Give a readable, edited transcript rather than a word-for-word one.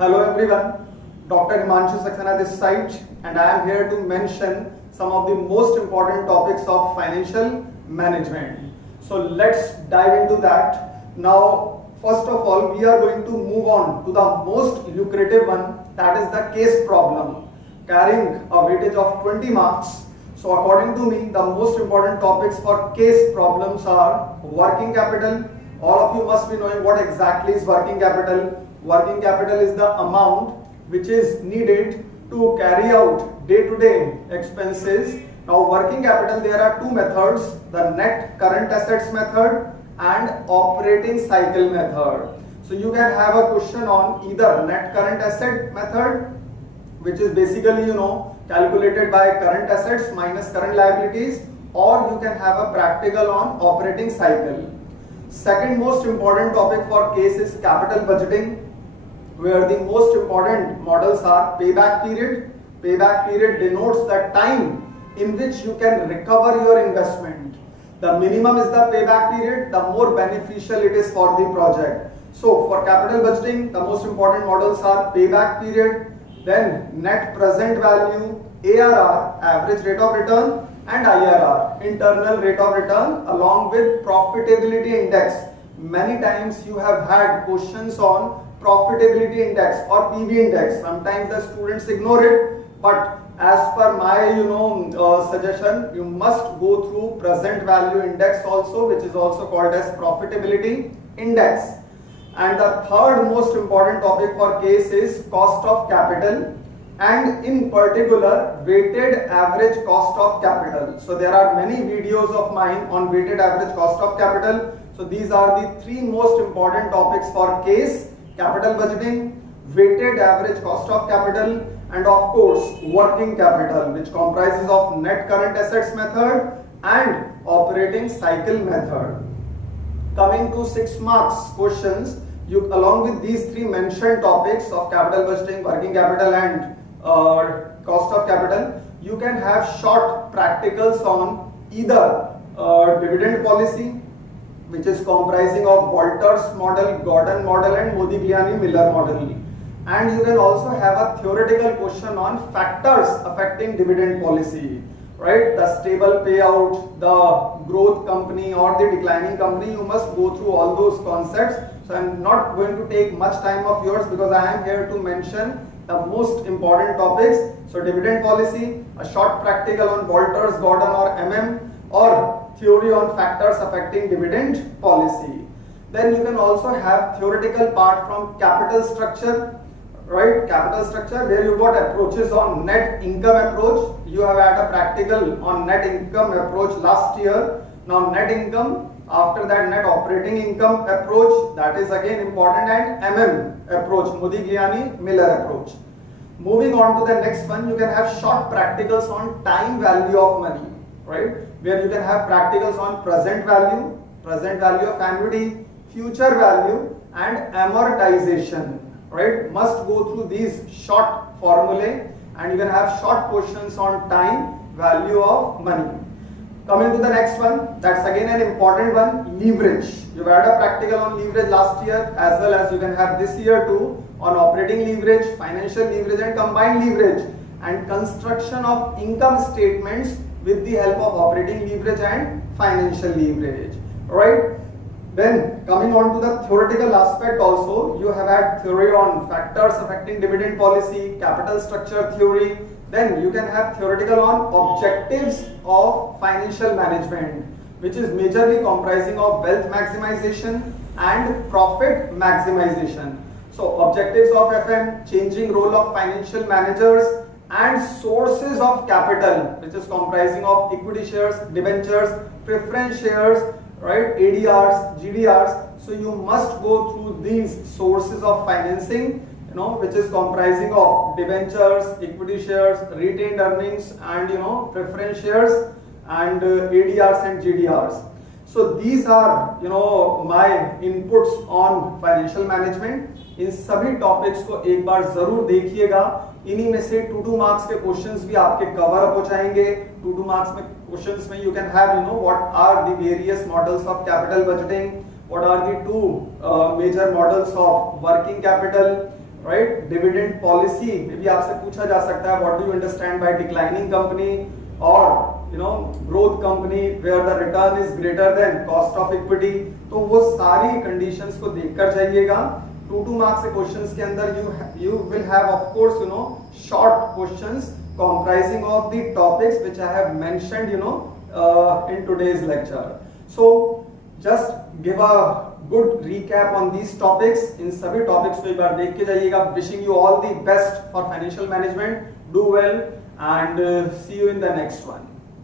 Hello everyone, Dr. Himanshu Saxena this side, and I am here to mention some of the most important topics of financial management. So let's dive into that. Now, first of all, we are going to move on to the most lucrative one, that is the case problem, carrying a weightage of 20 marks. So according to me, the most important topics for case problems are working capital. All of you must be knowing what exactly is working capital. Working capital is the amount which is needed to carry out day-to-day expenses. Now working capital, there are two methods, the net current assets method and operating cycle method. So you can have a question on either net current asset method, which is basically calculated by current assets minus current liabilities, or you can have a practical on operating cycle. Second most important topic for case is capital budgeting, where the most important models are payback period. Payback period denotes the time in which you can recover your investment. The minimum is the payback period, the more beneficial it is for the project. So for capital budgeting, the most important models are payback period, then net present value, ARR, average rate of return, and IRR, internal rate of return, along with profitability index. Many times you have had questions on profitability index or PV index. Sometimes the students ignore it, but as per my suggestion, you must go through present value index also, which is also called as profitability index. And the third most important topic for case is cost of capital, and in particular weighted average cost of capital. So there are many videos of mine on weighted average cost of capital. So these are the three most important topics for case: capital budgeting, weighted average cost of capital, and of course working capital, which comprises of net current assets method and operating cycle method. Coming to 6 marks questions, along with these three mentioned topics of capital budgeting, working capital, and cost of capital, you can have short practicals on either dividend policy, which is comprising of Walters model, Gordon model, and Modigliani-Miller model. And you can also have a theoretical question on factors affecting dividend policy, right? The stable payout, the growth company or the declining company. You must go through all those concepts. So I'm not going to take much time of yours because I am here to mention the most important topics. So dividend policy, a short practical on Walters, Gordon, or or theory on factors affecting dividend policy. Then you can also have theoretical part from capital structure, right? Capital structure, where you got approaches on net income approach. You have had a practical on net income approach last year. Now net income, after that net operating income approach, that is again important, and approach, Modigliani-Miller approach. Moving on to the next one, you can have short practicals on time value of money, right? Where you can have practicals on present value of annuity, future value, and amortization, right? Must go through these short formulae, and you can have short questions on time value of money. Coming to the next one, that's again an important one, leverage. You've had a practical on leverage last year, as well as you can have this year too, on operating leverage, financial leverage, and combined leverage, and construction of income statements with the help of operating leverage and financial leverage, right? Then coming on to the theoretical aspect also, you have had theory on factors affecting dividend policy, capital structure theory. Then you can have theoretical on objectives of financial management, which is majorly comprising of wealth maximization and profit maximization. So objectives of FM, changing role of financial managers, and sources of capital, which is comprising of equity shares, debentures, preference shares, right, ADRs, GDRs. So you must go through these sources of financing, which is comprising of debentures, equity shares, retained earnings, and preference shares, and ADRs and GDRs. So these are my inputs on financial management. इन सभी topics को एक बार जरूर देखिएगा. इन्हीं में से 2 marks के questions भी आपके कवर अप हो जाएंगे. 2 मार्क्स में क्वेश्चंस में you can have what are the various models of capital budgeting, what are the two major models of working capital, right, dividend policy में भी आपसे पूछा जा सकता है, what do you understand by declining company और growth company where the return is greater than cost of equity. तो वो सारी कंडीशंस को देखकर जाइएगा। 2 मार्क्स के क्वेश्चंस के अंदर you will have of course short questions comprising of the topics which I have mentioned in today's lecture. So just give a good recap on these topics. इन सभी topics को एक बार देख के जाइएगा। Wishing you all the best for financial management. Do well and see you in the next one.